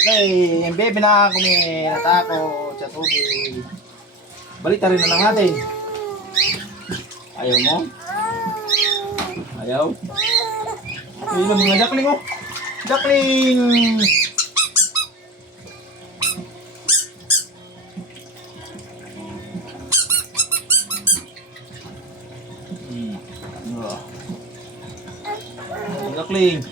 Okay, yung baby na kami natakot sa tubig. Balita rin na lang natin. Ayaw mo? Ayaw? Ayun ang mga duckling oh. Duckling! Duckling.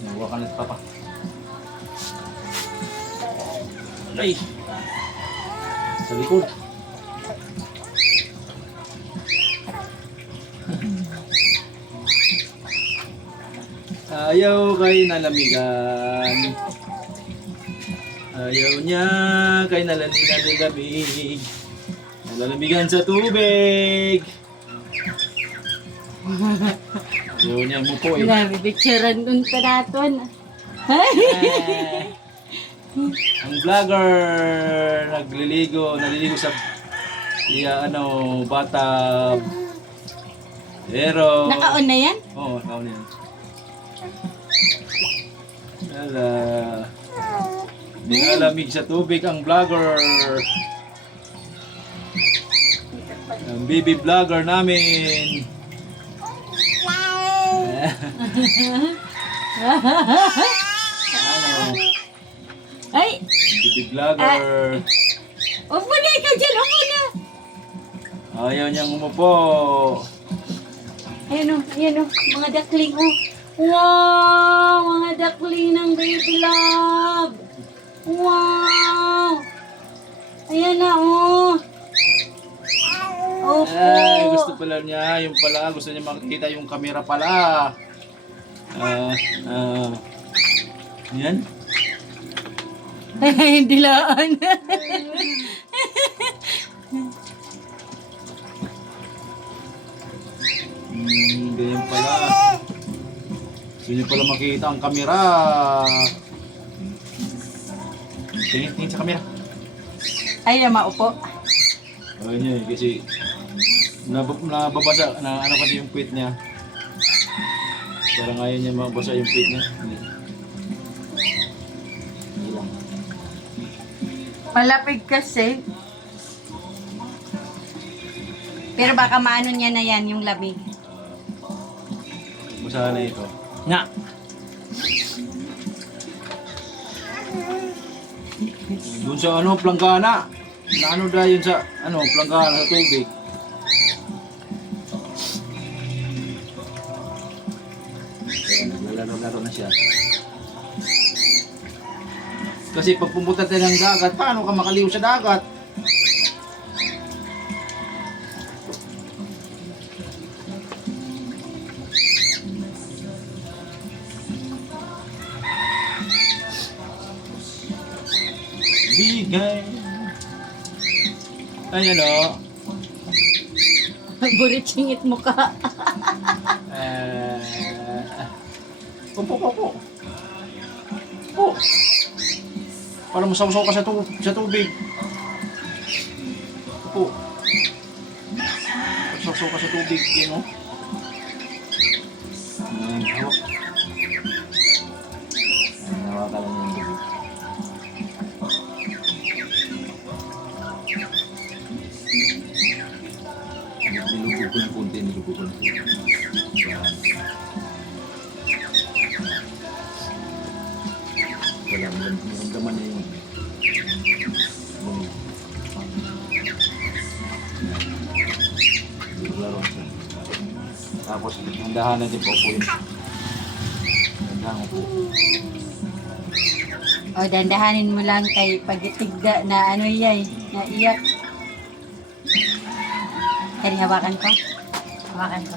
Nawa ka na sa papa. Ay! Sa likod. Ayaw kay nalamigan. Ayaw niya kay nalamigan. Nalalamigan sa tubig. Ayaw niya mo po eh. Nabibicturan dun pa natin. Ang vlogger naliligo sa bathtub. Pero Naka-on na yan? oo, naka-on yan. Wala. Nilalamig sa tubig ang vlogger. Ang baby vlogger namin. Ano? Ay! Baby vlogger. Upo na ikaw dyan! Upo na! Ayaw niyang umupo. Ayan o, mga duckling o. Wow! Mga duckling ng baby love! Wow! Ayan na o. Opo. Ay, gusto pala niya. Yung pala, gusto niya makikita yung camera pala. Yan. Hindi laan. Ganyan pala. Gusto niya pala makita ang camera. Tingin sa camera. Ay, na maupo. Ayaw niya eh, kasi nababasa, na ano kasi yung puwit niya. Parang ayaw niya mabasa yung puwit niya. Hindi lang. Malapig kasi. Pero baka maano niya na yan, yung lamig. Basahan na ito. Nga! Doon sa planggana. Na ano dahil sa planggana sa tubig. Ayan, naglalaro-laro na siya. Kasi pag pumunta tayo ng dagat, paano ka makaliw sa dagat? Bigay. Ayan o. Burit singit mo ka. Upo. Para masawasaw ka sa tubig. Upo. Masawasaw ka sa tubig. Yan o. Hawak. Hawak ka lang yung tubig. Nilugog ko ng konti. Wala, maramdaman niya yung laro siya. Tapos, handahan na din po po yun. Handahan po. O, dandahanin mo lang kay pagitigda na ano yay, na iyak. Kaya hawakan ko. Hawakan ko.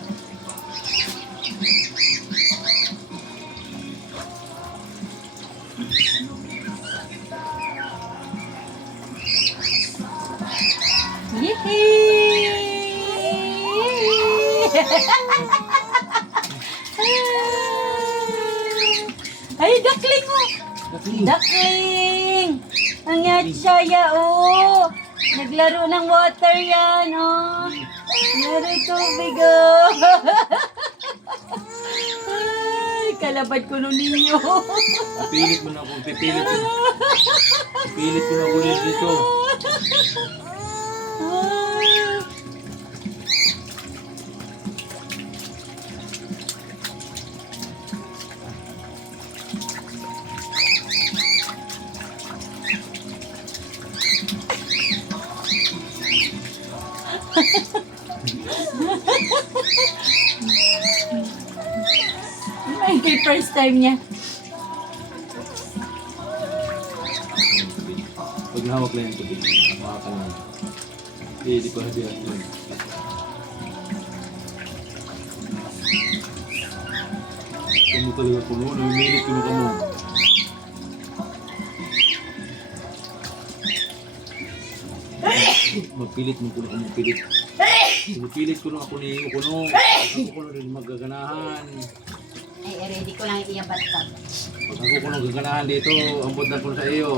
Ay, duckling mo! Dakling! Ang yatsaya, oh! Naglaro ng water yan, oh! Meron tubig, oh! Ay, kalabad ko nung ninyo. Pipilit mo na ako, pipilit ko. Pipilit ko na ulit dito. Ay. Ay, kay first time niya. Pag nahawak lang yung tubig, hawakan lang. Hindi pa habihan yun. Kamu talaga puno, namimilit ko na kamo. Magpilit mo ko na kamo, pilit. Magpilit ko na ako ni Kuno. Ako ko na rin magaganahan. Ay, ready ko lang iabat-bat. Pag ako ko na gaganahan dito, ambot na ko sa iyo.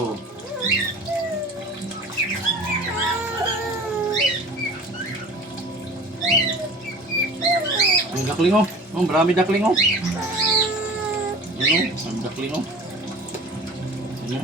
Ang dakling oh. Oh, marami dakling oh. Ano? Ang dakling oh. Ano?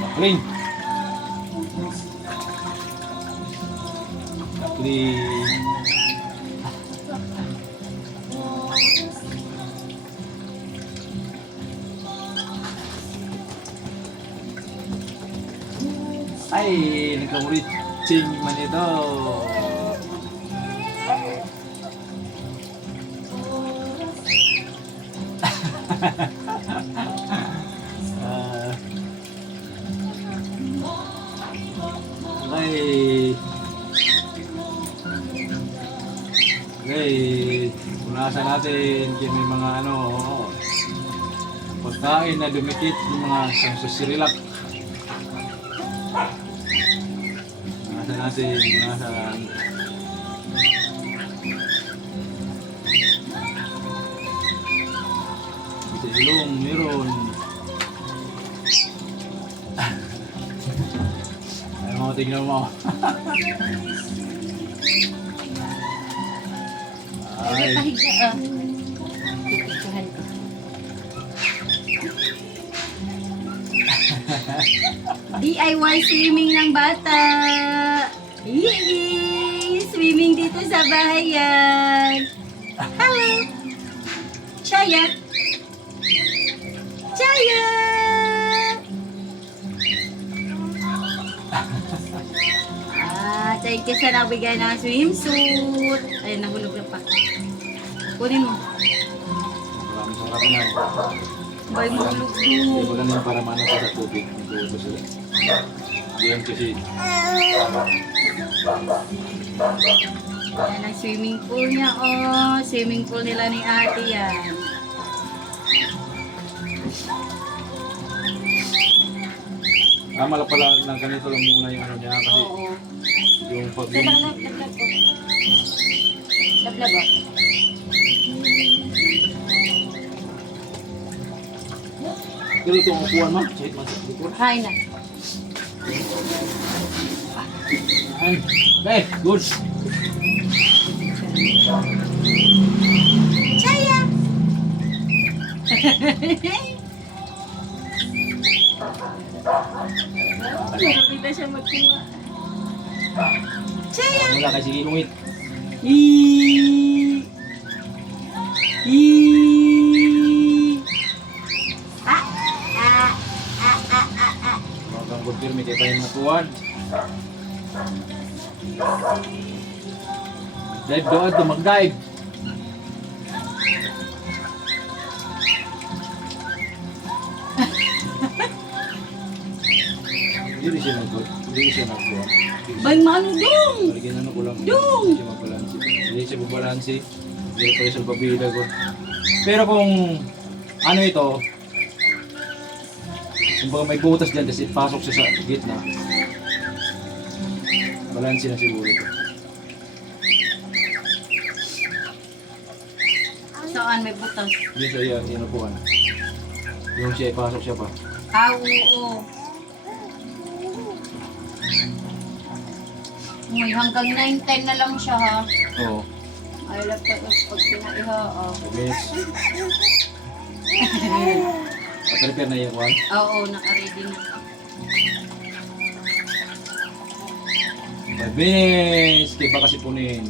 Dakling. Dakling. Ay, nagkamurit-ching man ito. Ah. Ay. Okay, punasan natin yung may mga ano, pagkain na dumikit yung mga sasirilak. Punasan natin, punasan. Sa ilong, meron. Ay mo, tingnan mo. Ay, Ay, pahiga, ah. Pipictuhan ko. DIY swimming ng bata. Yee! Swimming dito sa bahayan. Hello! Chaya! Chaya! Thank you sa nabigay ng swimsuit. Ayun, nahulog na pa. Kunin mo. maraming sarap na. Bay mo hulog Hindi mo. ba ganun para mana pa sa tubig? Nagtuto sila. Diyan kasi. Ayan ang swimming pool niya, oh. Swimming pool nila ni ate yan. Tama lang pala na ganito lang muna yung ano niya kasi Oo. yung pag Lablab ko. Lablab ba? Pero itong upuan mo, kahit man sa likod. Hi na. Ay, okay, good. Chaya! Nakakita siya magkuha. Chaya! Wala kasi ilungit. Eee! Eee! Ah! Ah! Ah! Ah! Ah! Ah! Magang good firme kaya tayo matuwad. Dive doon to, mag-dive. Hindi rin siya nag-good. Hindi siya nagbuha. Bay, maano dong? Paligyan ano ko lang. Dung! Hindi siya magbalansi. Hindi siya magbalansi. Hindi pa siya pabila ko. Pero kung ano ito, kung baka may butas dyan kasi pasok siya sa gitna, balansi na siguro ito. Saan may butas? Hindi siya yan, inupuan. Yung siya, ipasok siya pa. Ah, oo. Uy, hanggang 9:10 na lang siya ha. Oo. Ay, lapit pag pinaiha. Yes. Prepare na yung one. Oo, naka-ready na. 5 minutes. Di ba kasi punin?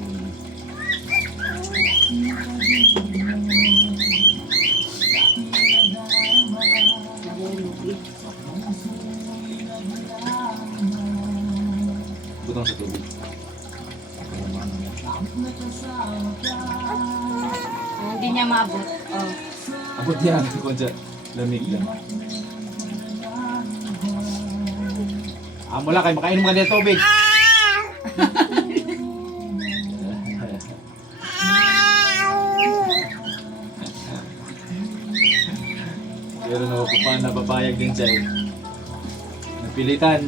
Butang sa tubig. Hindi niya maabot. Oh. Abot yan. Kung sa lamig lang. Amo lang kayo. Makainom ka ng tubig. Pero napapayag din siya eh. Napilitan.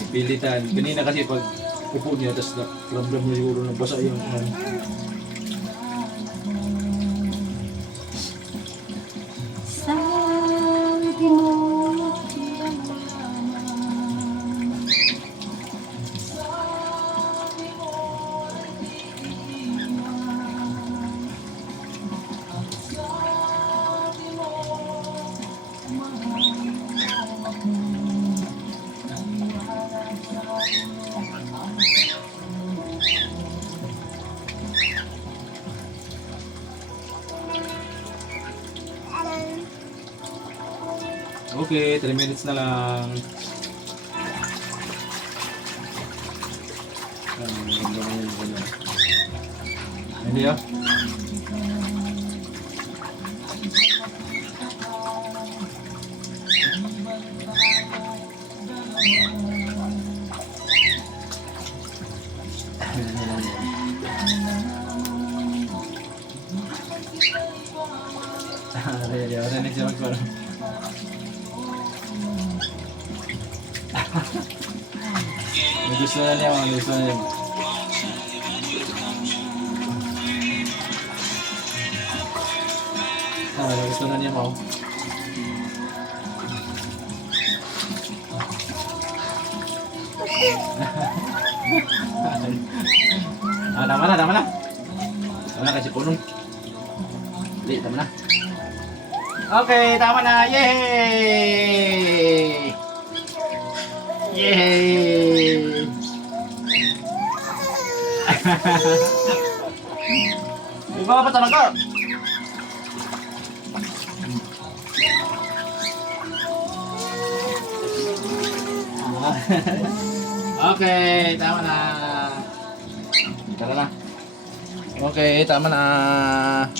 Napilitan. Kanina kasi pag upo niya, tapos ramdam niya siguro na basa yung Sabi mo. Okay, 3 minutes na lang. Hindi ah. Ready, ahora na siya magparang. May gusto na niya, may gusto na niya. May gusto na niya mo. Tama na, tama na. Tama na kasi punong. Hindi, tama na. Okay, tama na. Yay! Yay! Di ba pa talaga? Okay, tama na. Tara na. Okay, tama na.